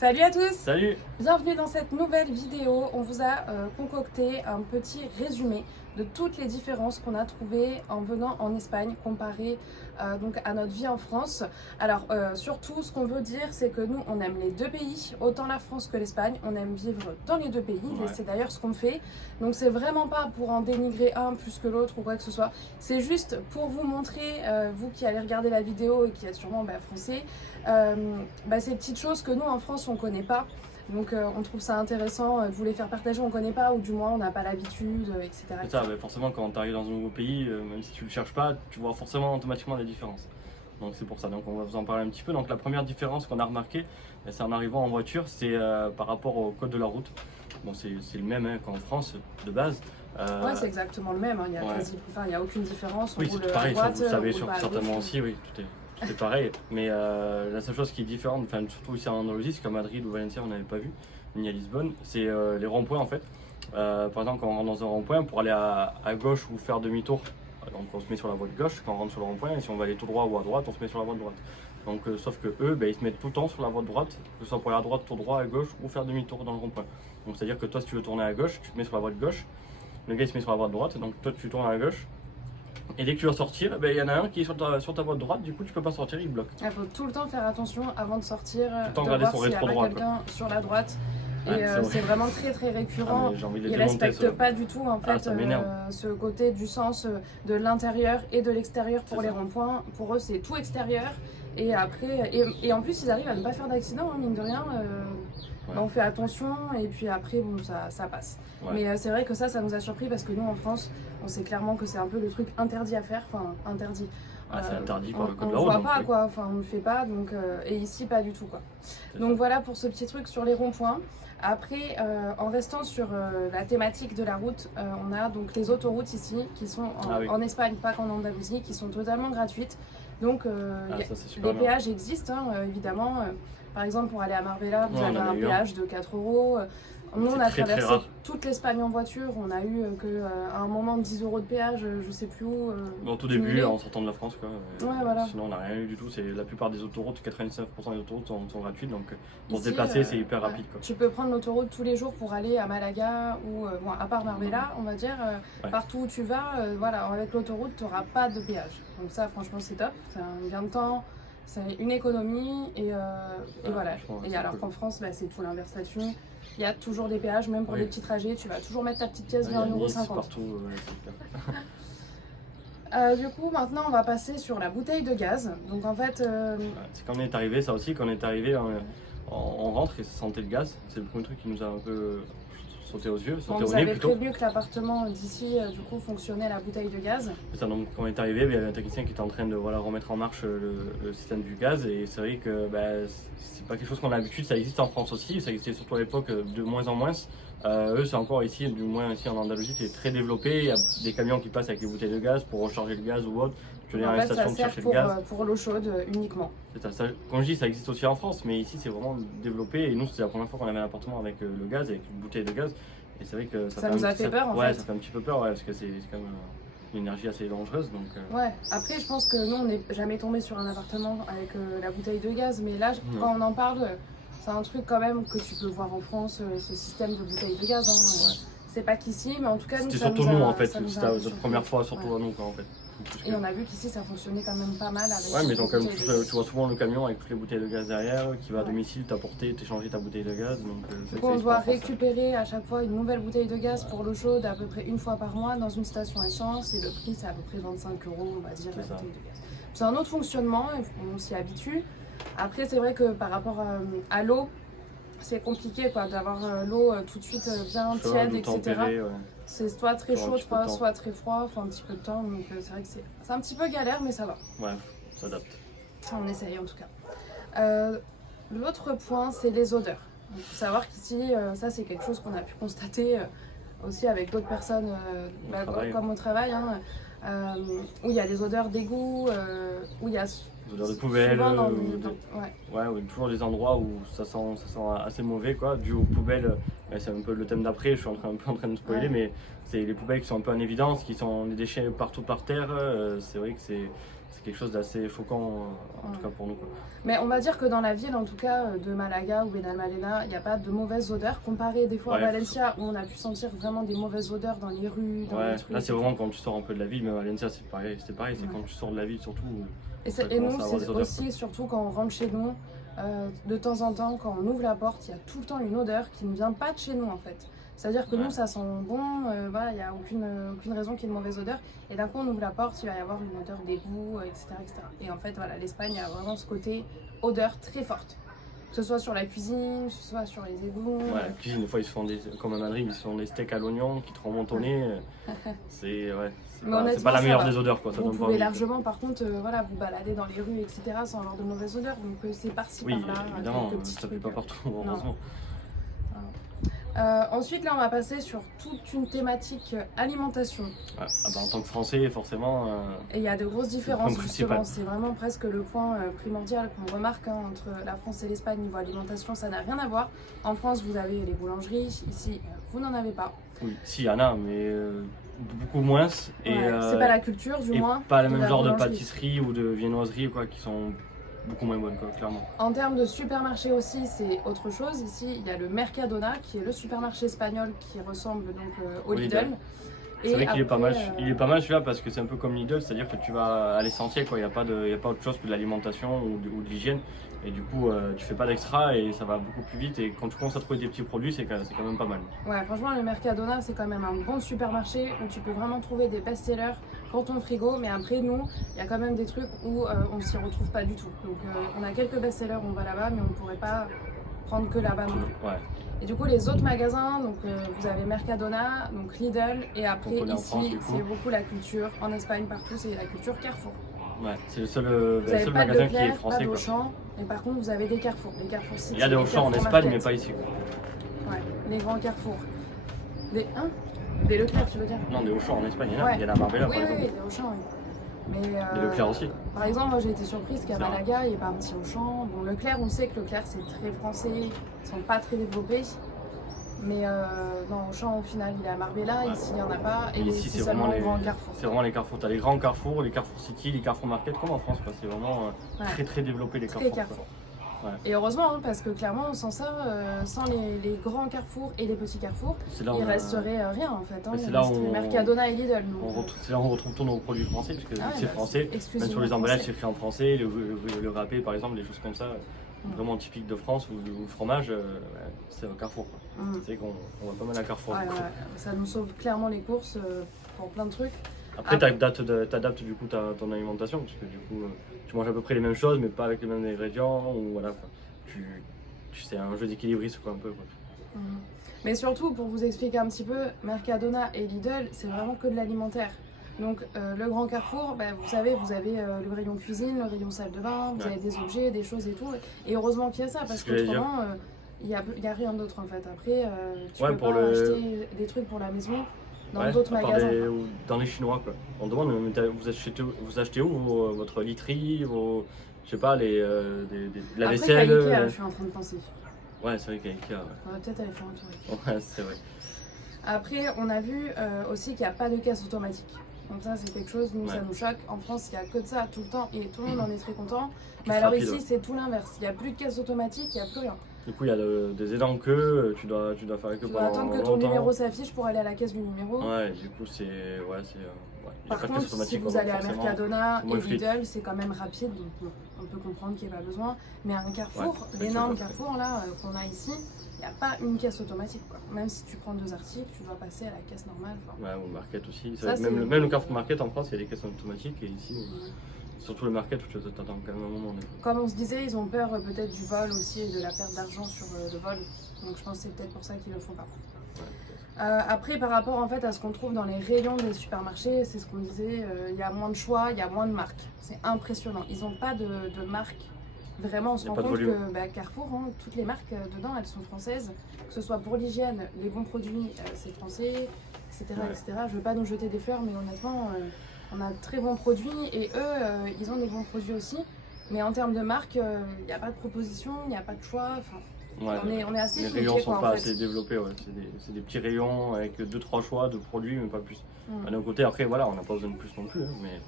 Salut à tous! Salut! Bienvenue dans cette nouvelle vidéo. On vous a concocté un petit résumé de toutes les différences qu'on a trouvées en venant en Espagne comparé donc à notre vie en France. Alors surtout ce qu'on veut dire c'est que nous on aime les deux pays, autant la France que l'Espagne, on aime vivre dans les deux pays et c'est d'ailleurs ce qu'on fait. Donc c'est vraiment pas pour en dénigrer un plus que l'autre ou quoi que ce soit, c'est juste pour vous montrer, vous qui allez regarder la vidéo et qui êtes sûrement français, ces petites choses que nous en France on connaît pas. Donc on trouve ça intéressant de vous les faire partager, on ne connaît pas ou du moins on n'a pas l'habitude, etc. C'est ça, forcément quand tu arrives dans un nouveau pays, même si tu le cherches pas, tu vois forcément automatiquement la différence. Donc c'est pour ça, donc on va vous en parler un petit peu. Donc la première différence qu'on a remarqué, c'est en arrivant en voiture, c'est par rapport au code de la route. Bon c'est le même qu'en France de base. Ouais, c'est exactement le même, il n'y a, y a aucune différence. Oui, c'est pareil, ça, vous le savez certainement aussi, oui, tout est pareil. Mais la seule chose qui est différente, surtout ici en Andalousie, c'est qu'à Madrid ou Valencia on n'avait pas vu, ni à Lisbonne, c'est les ronds-points en fait. Par exemple, quand on rentre dans un rond-point, pour aller à gauche ou faire demi-tour, donc on se met sur la voie de gauche quand on rentre sur le rond-point, et si on va aller tout droit ou à droite, on se met sur la voie de droite. Donc sauf que eux, ils se mettent tout le temps sur la voie de droite, que ce soit pour aller à droite, tout droit, à gauche ou faire demi-tour dans le rond-point. Donc c'est à dire que toi si tu veux tourner à gauche, tu te mets sur la voie de gauche, le gars il se met sur la voie de droite, donc toi tu tournes à gauche. Et dès que tu vas sortir, il y en a un qui est sur ta voie de droite, du coup tu peux pas sortir, il bloque. Il faut tout le temps faire attention avant de sortir, de voir s'il y a quelqu'un sur la droite. Et c'est vraiment très récurrent. Ils respectent pas du tout en fait ce côté du sens de l'intérieur et de l'extérieur pour les ronds-points. Pour eux c'est tout extérieur. Et après, et en plus ils arrivent à ne pas faire d'accident, mine de rien. On fait attention et puis après bon ça passe. Mais c'est vrai que ça nous a surpris parce que nous en France on sait clairement que c'est un peu le truc interdit à faire, enfin interdit. C'est interdit par le code de la route. On ne voit pas quoi, on ne le fait pas donc, et ici pas du tout quoi. Donc voilà pour ce petit truc sur les ronds-points. Après en restant sur la thématique de la route, on a donc les autoroutes ici qui sont en Espagne, pas qu'en Andalousie, qui sont totalement gratuites. Donc les péages existent évidemment. Par exemple, pour aller à Marbella, vous avez un péage de 4 €. Nous, on a traversé toute l'Espagne en voiture. On a eu à un moment 10 € de péage, je sais plus où. Au tout début, en sortant de la France, quoi. Voilà. Sinon, on n'a rien eu du tout. La plupart des autoroutes, 99% des autoroutes sont gratuites. Donc, pour se déplacer, c'est hyper rapide, quoi. Tu peux prendre l'autoroute tous les jours pour aller à Malaga ou, à part Marbella, on va dire, partout où tu vas, avec l'autoroute, tu n'auras pas de péage. Donc, ça, franchement, c'est top. C'est un gain de temps. C'est une économie et voilà. Et alors qu'en France, c'est tout l'inverse là-dessus. Il y a toujours des péages, même pour les petits trajets, tu vas toujours mettre ta petite pièce de 1,50 €. Partout, du coup, maintenant, on va passer sur la bouteille de gaz. Donc en fait... c'est quand on est arrivé, ça aussi, quand on est arrivé, on rentre et ça sentait le gaz. C'est le premier truc qui nous a un peu sauté aux yeux, sauté au nez plutôt. On avait prévenu que l'appartement d'ici, du coup, fonctionnait la bouteille de gaz. C'est ça, donc quand on est arrivé, il y avait un technicien qui était en train de remettre en marche le système du gaz. Et c'est vrai que c'est pas quelque chose qu'on a l'habitude, ça existe en France aussi, ça existait surtout à l'époque de moins en moins. Eux, c'est encore ici, du moins ici en Andalousie, c'est très développé. Il y a des camions qui passent avec des bouteilles de gaz pour recharger le gaz ou autre. En fait, ça sert pour l'eau chaude uniquement. C'est ça, comme je dis, ça existe aussi en France, mais ici c'est vraiment développé. Et nous, c'est la première fois qu'on avait un appartement avec le gaz, avec une bouteille de gaz. Et c'est vrai que ça nous a fait peur en fait. Ça fait un petit peu peur, parce que c'est quand même une énergie assez dangereuse. Donc, après, je pense que nous, on n'est jamais tombé sur un appartement avec la bouteille de gaz, mais là, quand on en parle, c'est un truc quand même que tu peux voir en France, ce système de bouteille de gaz. C'est pas qu'ici, mais en tout cas, nous, c'était surtout nous en fait, c'était la première fois, surtout à nous en fait. Et on a vu qu'ici ça fonctionnait quand même pas mal avec mais donc, tu vois souvent le camion avec toutes les bouteilles de gaz derrière qui va à domicile t'apporter, t'échanger ta bouteille de gaz. Donc on doit récupérer à chaque fois une nouvelle bouteille de gaz pour l'eau chaude à peu près une fois par mois dans une station essence et le prix c'est à peu près 25 €, on va dire, la bouteille de gaz. C'est un autre fonctionnement et on s'y habitue. Après c'est vrai que par rapport à l'eau, c'est compliqué d'avoir l'eau tout de suite bien tiède, etc. C'est soit très chaud, soit très froid, faut un petit peu de temps, donc c'est vrai que c'est un petit peu galère, mais ça va. Ouais, ça s'adapte. On essaye en tout cas. L'autre point, c'est les odeurs. Il faut savoir qu'ici, ça c'est quelque chose qu'on a pu constater aussi avec d'autres personnes, comme au travail, où il y a des odeurs d'égout, où il y a des odeurs de poubelle, toujours des endroits où ça sent assez mauvais, quoi, dû aux poubelles. C'est un peu le thème d'après, je suis un peu en train de spoiler, mais c'est les poubelles qui sont un peu en évidence, qui sont des déchets partout par terre. C'est vrai que c'est quelque chose d'assez choquant, en tout cas pour nous, quoi. Mais on va dire que dans la ville, en tout cas de Malaga ou Benalmádena, il n'y a pas de mauvaises odeurs comparé des fois à Valencia où on a pu sentir vraiment des mauvaises odeurs dans les rues, dans les trucs. Là c'est vraiment quand tu sors un peu de la ville, mais à Valencia c'est pareil, c'est quand tu sors de la ville surtout. Et nous, c'est aussi, surtout quand on rentre chez nous, de temps en temps, quand on ouvre la porte, il y a tout le temps une odeur qui ne vient pas de chez nous en fait. C'est-à-dire que nous, ça sent bon, voilà, il n'y a aucune raison qu'il y ait une mauvaise odeur. Et d'un coup, on ouvre la porte, il va y avoir une odeur d'égout, etc., etc. Et en fait, voilà, l'Espagne a vraiment ce côté odeur très forte. Que ce soit sur la cuisine, que ce soit sur les égouts. Ouais, la cuisine, des fois, ils se font comme à Madrid, ils se font des steaks à l'oignon qui te remontent au nez. C'est pas la meilleure des odeurs, quoi. Ça vous pouvez largement, par contre, voilà, vous balader dans les rues, etc., sans avoir de mauvaise odeur. Donc c'est par-ci, par-là. Oui, évidemment, ça ne fait pas partout, heureusement. Ensuite, là, on va passer sur toute une thématique alimentation. En tant que Français, forcément. Et il y a de grosses différences, justement. C'est vraiment presque le point primordial qu'on remarque entre la France et l'Espagne niveau alimentation. Ça n'a rien à voir. En France, vous avez les boulangeries. Ici, vous n'en avez pas. Oui, si, il y en a, mais beaucoup moins. C'est pas la culture, du moins. Pas le même genre de pâtisserie ou de viennoiserie, quoi, qui sont beaucoup moins bonnes, quoi, clairement. En termes de supermarché aussi, c'est autre chose. Ici, il y a le Mercadona, qui est le supermarché espagnol qui ressemble donc au Lidl. C'est vrai qu'il est pas mal. Il est pas mal celui-là parce que c'est un peu comme Lidl, c'est-à-dire que tu vas à l'essentiel, quoi. Il n'y a pas autre chose que de l'alimentation ou de l'hygiène. Et du coup, tu fais pas d'extra et ça va beaucoup plus vite. Et quand tu commences à trouver des petits produits, c'est quand même pas mal. Ouais, franchement, le Mercadona, c'est quand même un bon supermarché où tu peux vraiment trouver des best-sellers pour ton frigo. Mais après, nous, il y a quand même des trucs où on ne s'y retrouve pas du tout. Donc, on a quelques best-sellers, on va là-bas, mais on ne pourrait pas prendre que là-bas non plus. Ouais. Et du coup, les autres magasins, donc vous avez Mercadona, donc Lidl, et après ici, c'est beaucoup la culture. En Espagne, partout, c'est la culture Carrefour. Ouais, c'est le seul magasin qui est français. Pas d'Auchan, mais par contre, vous avez des Carrefour. Les Carrefour City, il y a des Auchan en Espagne, mais pas ici, quoi. Ouais, les grands Carrefour. Des Leclerc, tu veux dire? Non, des Auchan en Espagne, il y en a Marbella, par exemple. Oui, des Auchan, oui. Mais des Leclerc aussi. Par exemple, moi j'ai été surprise qu'à Malaga, il n'y ait pas un petit Auchan. Bon, Leclerc, on sait que Leclerc c'est très français, ils sont pas très développés. Mais non, Auchan au final il est à Marbella, ici il n'y en a pas. Et ici c'est vraiment les grands Carrefour. C'est vraiment les Carrefour. Tu as les grands Carrefour, les Carrefour City, les Carrefour Market, comme en France. C'est vraiment très développé les Carrefour. Ouais. Et heureusement, hein, parce que clairement, sans ça, sans les grands carrefours et les petits carrefours, il resterait rien en fait. Hein. C'est là où Mercadona et Lidl. C'est là où on retrouve tous nos produits français, parce que c'est français. Même sur les emballages, c'est écrit en français. Le râpé, par exemple, des choses comme ça, vraiment typiques de France, ou le fromage, c'est au Carrefour. C'est qu'on va pas mal à Carrefour. Ça nous sauve clairement les courses pour plein de trucs. Après, tu adaptes du coup ton alimentation, parce que du coup, tu manges à peu près les mêmes choses, mais pas avec les mêmes ingrédients, ou voilà, c'est un jeu d'équilibriste, quoi, un peu, quoi. Mais surtout, pour vous expliquer un petit peu, Mercadona et Lidl, c'est vraiment que de l'alimentaire. Donc, le grand Carrefour, vous savez, vous avez le rayon cuisine, le rayon salle de bain, vous avez des objets, des choses et tout. Et heureusement qu'il y a ça, parce qu'autrement, il n'y a rien d'autre en fait. Après, tu peux pas acheter des trucs pour la maison dans d'autres magasins. Dans les Chinois, quoi. On demande, vous achetez où votre literie, je sais pas, la vaisselle. Après, Ikea, je suis en train de penser. Ouais, c'est vrai qu'à Ikea. On va peut-être aller faire un tour Ikea. Ouais, c'est vrai. Après, on a vu aussi qu'il n'y a pas de caisse automatique. Donc ça, c'est quelque chose, nous, ça nous choque. En France, il n'y a que de ça tout le temps et tout le monde en est très content. Mais alors ici, c'est tout l'inverse. Il n'y a plus de caisse automatique, il n'y a plus rien. Du coup, il y a des aidants que tu dois faire avec eux pendant attendre que ton numéro s'affiche pour aller à la caisse du numéro. Ouais, du coup, c'est... Par contre, si vous allez à Mercadona et Lidl, c'est quand même rapide, donc on peut comprendre qu'il n'y a pas besoin. Mais un Carrefour, l'énorme Carrefour là qu'on a ici, il n'y a pas une caisse automatique, quoi. Même si tu prends 2 articles, tu dois passer à la caisse normale. Ouais, ou Market aussi. Même le Carrefour Market en France, il y a des caisses automatiques et ici... Surtout le market où tu t'attends quand même un moment. Comme on se disait, ils ont peur peut-être du vol aussi et de la perte d'argent sur le vol. Donc je pense que c'est peut-être pour ça qu'ils ne le font pas. Après, par rapport en fait à ce qu'on trouve dans les rayons des supermarchés, c'est ce qu'on disait, il y a moins de choix, il y a moins de marques. C'est impressionnant. Ils n'ont pas de marques. Vraiment, on se rend compte que Carrefour, toutes les marques dedans, elles sont françaises. Que ce soit pour l'hygiène, les bons produits, c'est français, etc. Je ne veux pas nous jeter des fleurs, mais honnêtement... on a de très bons produits et eux, ils ont des bons produits aussi. Mais en termes de marque, il n'y a pas de proposition, il n'y a pas de choix. On est assez les rayons ne sont pas assez développés. C'est des petits rayons avec 2-3 choix de produits, mais pas plus. D'un côté, après, voilà, on n'a pas besoin de plus non plus. Mais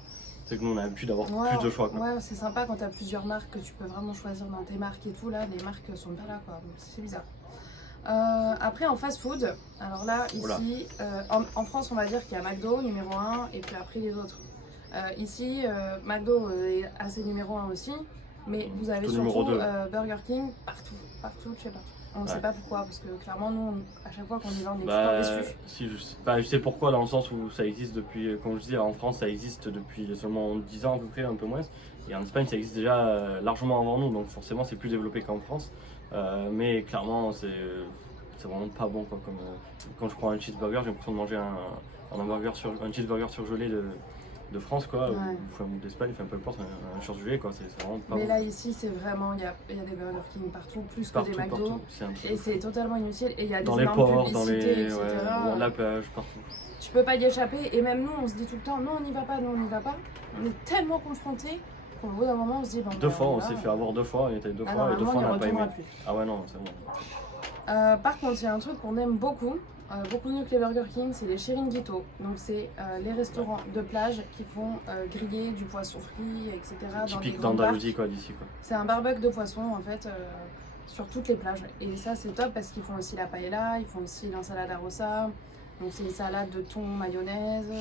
C'est que nous on a l'habitude d'avoir Ouais, plus de choix. Quoi. ouais, c'est sympa quand tu as plusieurs marques, que tu peux vraiment choisir dans tes marques et tout. Là, les marques sont pas là, quoi. Donc, c'est bizarre. Après, en fast-food, alors là, Oula. ici, en France, on va dire qu'il y a McDo numéro 1 et puis après les autres. Ici, McDo est assez numéro 1 aussi, mais vous avez Plutôt numéro surtout 2. Burger King partout, partout, je sais pas. On ne Ouais. sait pas pourquoi, parce que clairement, nous, à chaque fois qu'on y va, on est tout le Bah, temps déçus. si, je sais pourquoi, dans le sens où ça existe depuis, comme je dis, en France ça existe depuis seulement 10 ans à peu près, un peu moins. Et en Espagne ça existe déjà largement avant nous, donc forcément c'est plus développé qu'en France. Mais clairement c'est vraiment pas bon quoi. Comme, quand je prends un cheeseburger, j'ai l'impression de manger un cheeseburger surgelé de France quoi, Ouais. ou d'Espagne, enfin peu importe, un surgelé quoi, c'est vraiment pas Mais bon. là, ici, c'est vraiment, il y a des Burger King partout, plus que Partout, des McDo. partout, c'est un truc. Et c'est totalement inutile. Et il y a Dans des les énormes ports, dans publicités, les, etc. ouais, la plage, partout. Tu peux pas y échapper. Et même nous, on se dit tout le temps, non, on n'y va pas, non, on n'y va pas. On est tellement confrontés qu'au bout d'un moment, on se dit, bon, Deux ben, fois, on on va. s'est fait avoir 2 fois, on était 2 Ah, fois, et 2 normalement, fois on on n'y n'a pas aimé. retournera plus. Ah ouais, non, c'est bon. Par contre, il y a un truc qu'on aime beaucoup, beaucoup mieux que les Burger King, c'est les chiringuitos. Donc, c'est les restaurants de plage qui font griller du poisson frit, etc. dans des Typique grands d'Andalousie, parcs. quoi, d'ici, quoi. C'est un barbecue de poisson, en fait, sur toutes les plages. Et ça, c'est top parce qu'ils font aussi la paella, ils font aussi l'ensalada rossa. Donc, c'est une salade de thon, mayonnaise.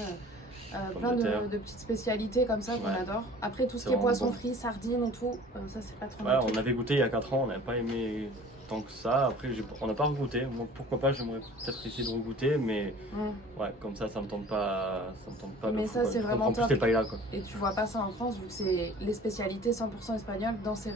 Plein Pommes de terre. de petites spécialités comme ça qu'on Ouais. adore. Après, tout ce C'est qui est vraiment poisson bon. frit, sardines et tout, ça, c'est pas trop Ouais, mon truc. on avait goûté il y a 4 ans, on n'avait pas aimé tant que ça. Après, on n'a pas regoûté. Moi, pourquoi pas, j'aimerais peut-être essayer de regoûter, mais Mm. ouais, comme ça me tente pas, de Mais fou, ça, quoi. c'est Je vraiment comprends plus top. les paellas, quoi. Et tu vois pas ça en France, vu que c'est les spécialités 100% espagnoles dans ces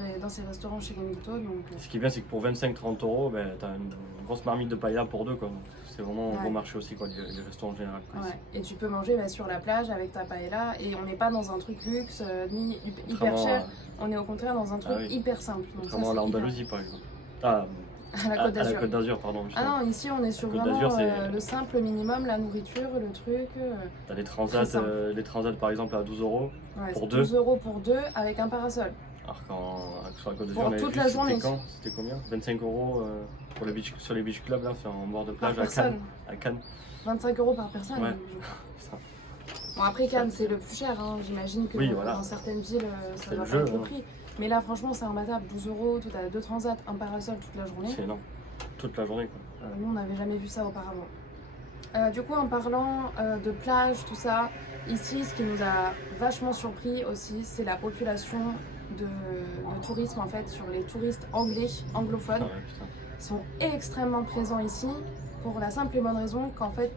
restaurants chez Chiringuito. Donc, Ce qui est bien, c'est que pour 25-30 euros, ben, t'as une grosse marmite de paella pour 2, quoi. Donc, c'est vraiment un Ouais. bon marché aussi, quoi, les restaurants en général. Quoi, ouais. ici. Et tu peux manger sur la plage avec ta paella. Et on n'est pas dans un truc luxe, ni hyper Contrairement cher. On est au contraire dans un truc Ah oui. hyper simple. Donc ça, Contrairement à c'est hyper- l'Andalousie, par exemple. Ah, À la Côte à la d'Azur. Côte d'Azur, pardon. Ah non, ici on est sur Côte vraiment d'Azur, c'est- le simple minimum, la nourriture, le truc. T'as les Très simple. transats par exemple à 12 euros. Ouais, Pour c'est deux. 12 € pour deux avec un parasol. Alors sur la Côte Pour d'Azur, on avait toute vu, la journée. C'était combien 25 euros pour sur les beach clubs, là, c'est en bord de Par plage à personne. Cannes. À Cannes. 25 € par personne. Ouais. je crois. Ça. Bon, après Cannes, c'est le plus cher. Hein. J'imagine que Oui, dans, voilà. dans certaines villes, ça C'est doit le pas jeu, être le hein. prix. Mais là, franchement, c'est imbattable. 12 €, tu as deux transats, un parasol toute la journée. C'est énorme. Toute la journée, quoi. Nous, on n'avait jamais vu ça auparavant. Du coup, en parlant de plage, tout ça, ici, ce qui nous a vachement surpris aussi, c'est la population de tourisme, en fait, sur les touristes anglophones. Ah ouais, putain. Ils sont extrêmement présents ici pour la simple et bonne raison qu'en fait,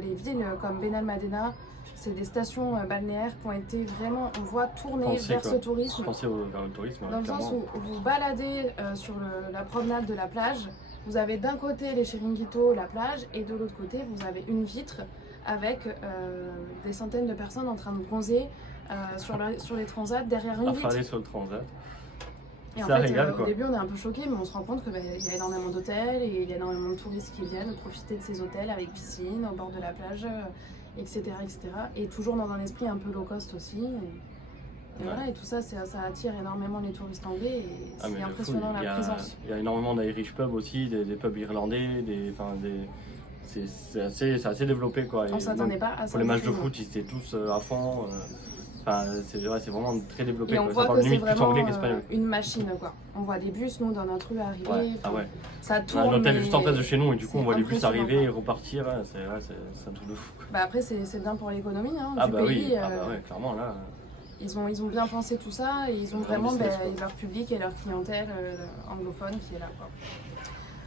les villes comme Benalmádena, c'est des stations balnéaires qui ont été vraiment, on voit, tourner Pensez, vers quoi. ce tourisme. Pensez vers le tourisme, Dans le clairement. sens où vous baladez sur la promenade de la plage, vous avez d'un côté les chiringuitos, la plage, et de l'autre côté, vous avez une vitre avec des centaines de personnes en train de bronzer sur les transats derrière une vitre. Affaler sur le transat. Et en Ça fait, régale, au quoi. début, on est un peu choqué, mais on se rend compte qu'il y a énormément d'hôtels et il y a énormément de touristes qui viennent profiter de ces hôtels avec piscine, au bord de la plage, etc., etc. Et toujours dans un esprit un peu low cost aussi. Et voilà, et tout ça, ça attire énormément les touristes anglais et Ah, mais c'est de impressionnant fou, la présence. il y a énormément d'Irish pubs aussi, des pubs irlandais, c'est assez développé, quoi. On Et s'attendait même pas à ça. pour les matchs du de tout. foot, ils étaient tous à fond. Enfin, c'est vraiment très développé, Et on quoi. Ça voit parle que c'est limite plus vraiment anglais qu'espagnol. une machine, quoi. On voit des bus, nous, dans notre rue arriver. Ouais. Ah enfin, ouais. Ça On a tourne. un hôtel mais juste en face de chez nous et du coup c'est on voit les bus impressionnant, arriver et quoi. repartir. Ouais, c'est un truc de fou, quoi. Bah après, c'est bien pour l'économie hein, Ah du bah pays. oui, ah bah ouais, clairement là. Ils ont bien pensé tout ça et ils ont Ils ont vraiment business, quoi. leur public et leur clientèle anglophone qui est là, quoi.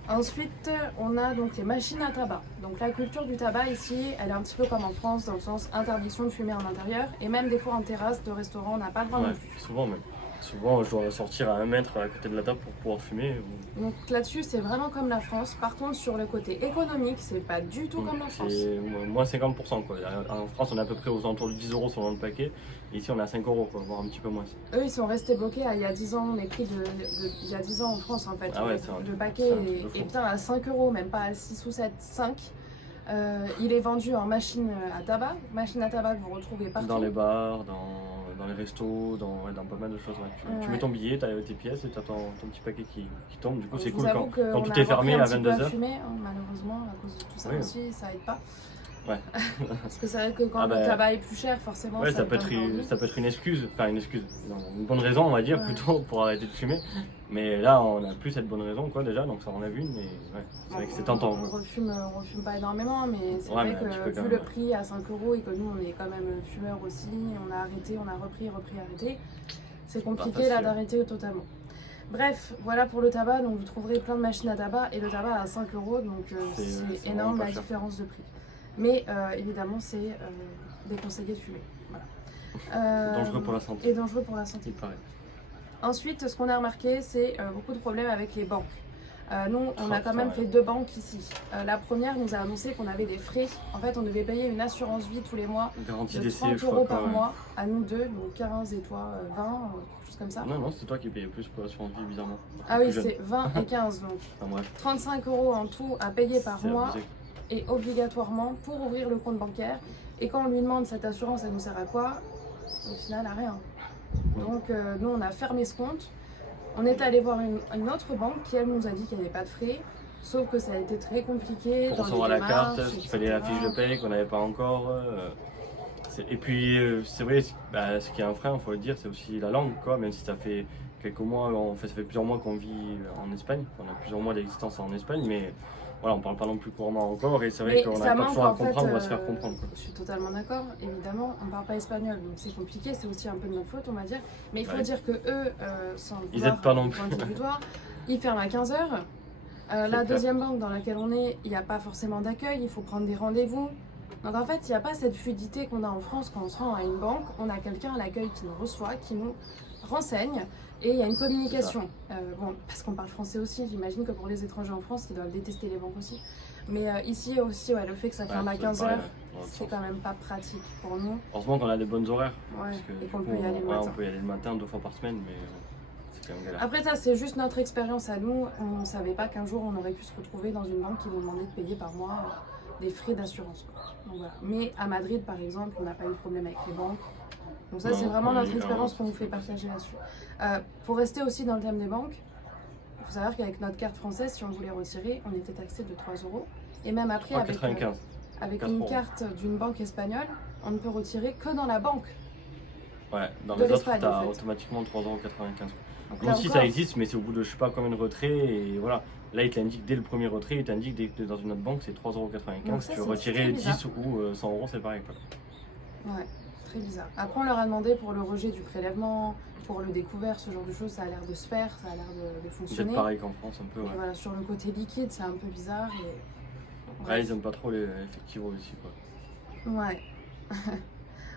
Ensuite, on a donc les machines à tabac. Donc la culture du tabac ici, elle est un petit peu comme en France, dans le sens interdiction de fumer en intérieur. Et même des fois en terrasse de restaurant, on n'a pas le droit Ouais, non plus. souvent même. Souvent je dois sortir à 1 mètre à côté de la table pour pouvoir fumer. Donc là-dessus, c'est vraiment comme la France. Par contre, sur le côté économique, c'est pas du tout comme la France. C'est moins 50%, quoi. En France on est à peu près aux alentours de 10 euros selon le paquet. Et ici on est à 5 euros, quoi, voire un petit peu moins. Eux, ils sont restés bloqués à il y a 10 ans, les prix il y a 10 ans en France en fait. Ah ouais, c'est un le truc- paquet c'est un truc de fou. est bien à 5 euros, même pas à 6 ou 7, 5. Il est vendu en machine à tabac. Machine à tabac que vous retrouvez partout. Dans les bars, dans les restos, dans pas mal de choses. Ouais. Tu Ouais. mets ton billet, t'as tes pièces et t'as ton petit paquet qui tombe. Du coup c'est Je cool vous avoue quand qu'on tout a est fermé repris un à petit peu 22h. fumer, hein, malheureusement, à cause de tout ça Oui. aussi, ça aide pas. Ouais. Parce que c'est vrai que quand le tabac est plus cher, forcément, ouais, ça peut être une excuse, enfin une excuse, non, une bonne raison, on va dire, plutôt, pour arrêter de fumer. Mais là, on n'a plus cette bonne raison, quoi, déjà, donc ça en a une, mais ouais, c'est vrai que c'est tentant. On refume pas énormément, mais c'est vrai que vu le prix à 5 € et que nous, on est quand même fumeurs aussi, on a arrêté, on a repris, arrêté, c'est compliqué là d'arrêter totalement. Bref, voilà pour le tabac, donc vous trouverez plein de machines à tabac et le tabac à 5 €, donc c'est énorme la différence de prix. Mais évidemment, c'est déconseillé de fumer. Voilà. Dangereux pour la santé. Et dangereux pour la santé. Pareil. Ensuite, ce qu'on a remarqué, c'est beaucoup de problèmes avec les banques. Nous, on a quand même fait 2 banques ici. La première nous a annoncé qu'on avait des frais. En fait, on devait payer une assurance vie tous les mois de 30 € par mois à nous deux, donc 15 et toi 20, quelque chose comme ça. Non, c'est toi qui payais plus pour l'assurance vie, bizarrement. Ah oui, c'est 20 et 15, donc enfin, bref. 35 € en tout à payer par mois et obligatoirement pour ouvrir le compte bancaire. Et quand on lui demande cette assurance, elle nous sert à quoi? Au final, à rien. Donc nous, on a fermé ce compte. On est allé voir une autre banque qui, elle, nous a dit qu'il n'y avait pas de frais. Sauf que ça a été très compliqué. Pour recevoir la carte, parce qu'il fallait la fiche de paye qu'on n'avait pas encore. Et puis, c'est vrai, ce qui est un frein, il faut le dire, c'est aussi la langue, quoi. Même si ça fait quelques mois, ça fait plusieurs mois qu'on vit en Espagne. On a plusieurs mois d'existence en Espagne, mais voilà, on ne parle pas non plus couramment encore. Et c'est vrai qu'on n'a pas toujours à comprendre, on va se faire comprendre. Quoi. Je suis totalement d'accord, évidemment, on ne parle pas espagnol, donc c'est compliqué, c'est aussi un peu de notre faute, on va dire. Mais il faut dire que eux, sans ils n'aident pas non plus. Ils ferment à 15 h. La deuxième banque dans laquelle on est, il n'y a pas forcément d'accueil, il faut prendre des rendez-vous. Donc en fait, il n'y a pas cette fluidité qu'on a en France quand on se rend à une banque. On a quelqu'un à l'accueil qui nous reçoit, qui nous renseigne et il y a une communication. Bon, parce qu'on parle français aussi, j'imagine que pour les étrangers en France, ils doivent détester les banques aussi. Mais ici aussi, le fait que ça ferme à 15 h, c'est quand même pas pratique pour nous. Heureusement qu'on a des bonnes horaires. Et qu'on peut y aller le matin. On peut y aller le matin 2 fois par semaine, mais c'est quand même galère. Après ça, c'est juste notre expérience à nous. On ne savait pas qu'un jour, on aurait pu se retrouver dans une banque qui nous demandait de payer par mois des frais d'assurance. Voilà. Mais à Madrid, par exemple, on n'a pas eu de problème avec les banques. Donc ça, c'est vraiment notre expérience qu'on vous fait partager là-dessus. Pour rester aussi dans le thème des banques, il faut savoir qu'avec notre carte française, si on voulait retirer, on était taxé de 3 €. Et même après, avec une carte d'une banque espagnole, on ne peut retirer que dans la banque. Ouais, dans les autres, tu as automatiquement 3,95 €. Nous aussi, ça existe, mais c'est au bout de je sais pas combien de retraits. Et voilà. Là, il t'indique dès le premier retrait, il t'indique que dans une autre banque, c'est 3,95 €. Si tu veux retirer 10 ou 100 €, c'est pareil. Quoi. Ouais, très bizarre. Après, on leur a demandé pour le rejet du prélèvement, pour le découvert, ce genre de choses, ça a l'air de se faire, ça a l'air de fonctionner. C'est pareil qu'en France, un peu. Mais voilà, sur le côté liquide, c'est un peu bizarre. Ouais, ils n'aiment pas trop les effectifs aussi, quoi. Ouais.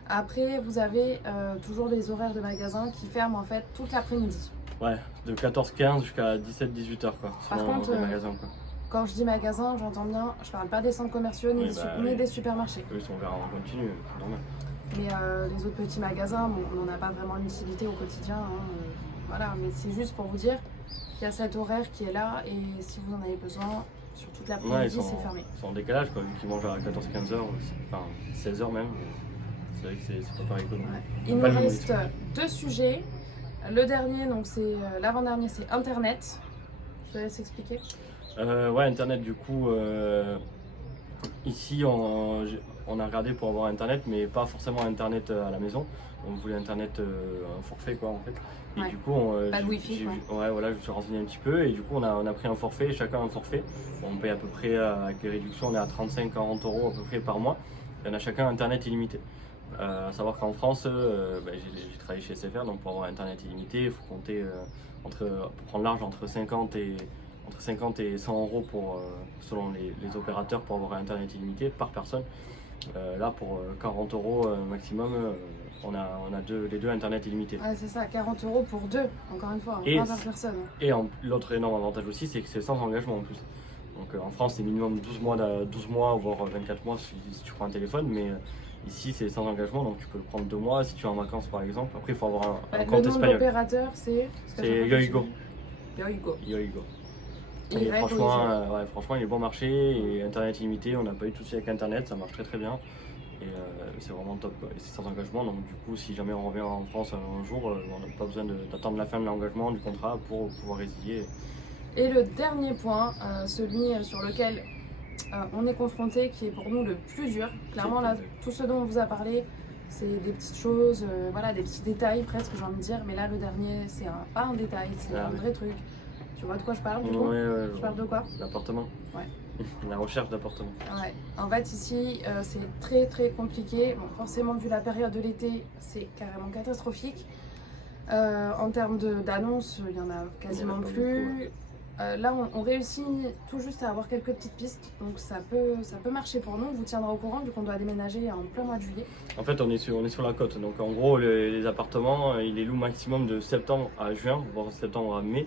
Après, vous avez toujours les horaires de magasins qui ferment en fait toute l'après-midi. Ouais, de 14h15 jusqu'à 17h-18h, quoi. Par contre, magasins, quoi. Quand je dis magasin, j'entends bien, je parle pas des centres commerciaux ni des supermarchés. Eux, ils sont ouverts en continu, c'est normal. Mais les autres petits magasins, bon, on n'en a pas vraiment l'utilité au quotidien. Voilà, mais c'est juste pour vous dire qu'il y a cet horaire qui est là et si vous en avez besoin, sur toute l'après-midi, c'est fermé. Ils sont en décalage, quoi, vu qu'ils mangent à 14-15h, enfin 16h même. C'est vrai que c'est pas pareil que nous. Il nous reste 2 sujets. Le dernier, donc c'est l'avant-dernier, c'est Internet. Je te laisse expliquer. Ouais, Internet, du coup, ici on a regardé pour avoir Internet, mais pas forcément Internet à la maison. On voulait Internet, un forfait, quoi, en fait. Et du coup, pas de wifi, ouais, voilà, je me suis renseigné un petit peu et du coup, on a pris un forfait, chacun un forfait. On paye à peu près, avec les réductions, on est à 35-40 € à peu près par mois. Et on a chacun Internet illimité. À savoir qu'en France, j'ai travaillé chez SFR, donc pour avoir Internet illimité, il faut compter, pour prendre large, entre 50 et 100 € selon les opérateurs pour avoir Internet illimité par personne. Là, pour 40 € maximum, on a les deux Internet illimité. Ouais, c'est ça, 40 € pour 2, encore une fois, pas par personne. Et l'autre énorme avantage aussi, c'est que c'est sans engagement en plus. Donc en France, c'est minimum 12 mois, voire 24 mois si tu prends un téléphone, mais ici c'est sans engagement, donc tu peux le prendre 2 mois si tu es en vacances par exemple. Après, il faut avoir un compte espagnol. Le nom de l'opérateur, c'est Yoigo. Yoigo. Et franchement, il est bon marché et Internet illimité, on n'a pas eu de soucis avec Internet, ça marche très très bien. Et c'est vraiment top, quoi. Et c'est sans engagement, donc du coup, si jamais on revient en France un jour, on n'a pas besoin d'attendre la fin de l'engagement du contrat pour pouvoir résilier. Et le dernier point, celui sur lequel on est confronté, qui est pour nous le plus dur. Clairement là, tout ce dont on vous a parlé, c'est des petites choses, voilà, des petits détails presque, j'ai envie de dire. Mais là, le dernier, c'est pas un détail, c'est un vrai truc. Tu vois de quoi je parle du coup? Je parle de quoi? L'appartement. Ouais. La recherche d'appartement. Ouais. En fait, ici, c'est très très compliqué. Bon, forcément, vu la période de l'été, c'est carrément catastrophique. En termes d'annonces, il n'y en a quasiment plus. Là, on réussit tout juste à avoir quelques petites pistes, donc ça peut marcher pour nous. On vous tiendra au courant vu qu'on doit déménager en plein mois de juillet. En fait, on est sur la côte, donc en gros, les appartements, ils les louent maximum de septembre à juin, voire septembre à mai.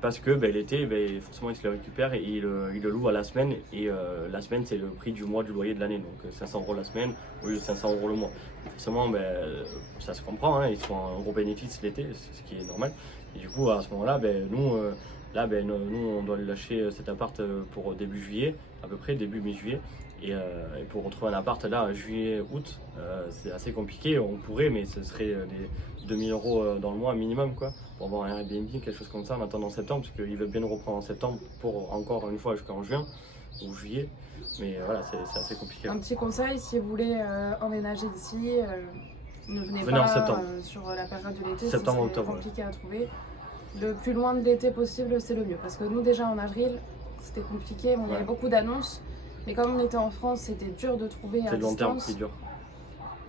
Parce que l'été, forcément, ils se le récupèrent et ils le louent à la semaine. Et la semaine, c'est le prix du mois du loyer de l'année. Donc 500 € la semaine au lieu de 500 € le mois. Forcément, ça se comprend, hein, ils font un gros bénéfice l'été, ce qui est normal. Et du coup, à ce moment-là, nous, on doit lâcher cet appart pour début juillet, à peu près, début mi-juillet. Et pour retrouver un appart là, juillet, août, c'est assez compliqué. On pourrait, mais ce serait des 2000 € dans le mois minimum, quoi, pour avoir un Airbnb, quelque chose comme ça en attendant septembre, parce qu'ils veulent bien nous reprendre en septembre pour encore une fois jusqu'en juin ou juillet. Mais voilà, c'est assez compliqué. Un petit conseil, si vous voulez emménager d'ici, ne venez en pas septembre. Sur la période de l'été, Septembre, c'est octobre, compliqué à trouver. Le plus loin de l'été possible, c'est le mieux. Parce que nous, déjà en avril, c'était compliqué. Bon, il y avait beaucoup d'annonces. Mais comme on était en France, c'était dur de trouver à distance. C'est le long terme qui est dur.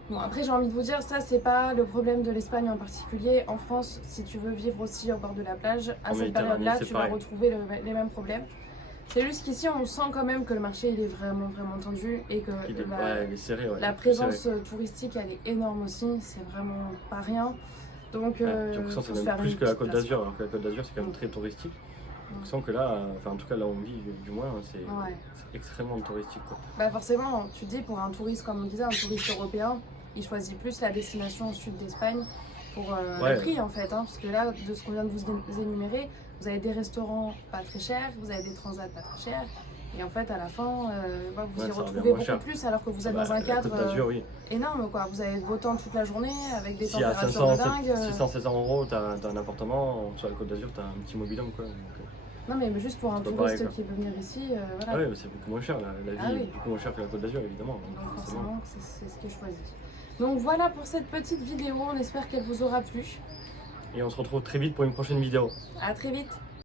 Bon, après, j'ai envie de vous dire, ça, c'est pas le problème de l'Espagne en particulier. En France, si tu veux vivre aussi au bord de la plage, à cette période-là, tu vas retrouver les mêmes problèmes. C'est juste qu'ici, on sent quand même que le marché, il est vraiment, vraiment tendu et que la présence touristique, elle est énorme aussi. C'est vraiment pas rien. Donc, j'ai l'impression que c'est même plus que la Côte d'Azur, alors que la Côte d'Azur, c'est quand même très touristique. J'ai l'impression que là, en tout cas là où on vit, du moins, c'est extrêmement touristique, quoi. Forcément, tu dis pour un touriste, comme on disait, un touriste européen, il choisit plus la destination au sud d'Espagne pour le prix en fait. Parce que là, de ce qu'on vient de vous énumérer, vous avez des restaurants pas très chers, vous avez des transats pas très chers. Et en fait, à la fin, vous y retrouvez beaucoup plus alors que vous êtes dans un cadre énorme, quoi. Vous avez beau temps toute la journée avec des températures de dingue. 600-700 € t'as un appartement, sur la Côte d'Azur, t'as un petit mobil-home, quoi. Non, mais juste pour un touriste qui veut venir ici, voilà. Ah oui, c'est beaucoup moins cher, la vie est beaucoup moins chère que la Côte d'Azur, évidemment. Donc forcément, c'est ce qui est choisi. Donc voilà pour cette petite vidéo, on espère qu'elle vous aura plu. Et on se retrouve très vite pour une prochaine vidéo. À très vite.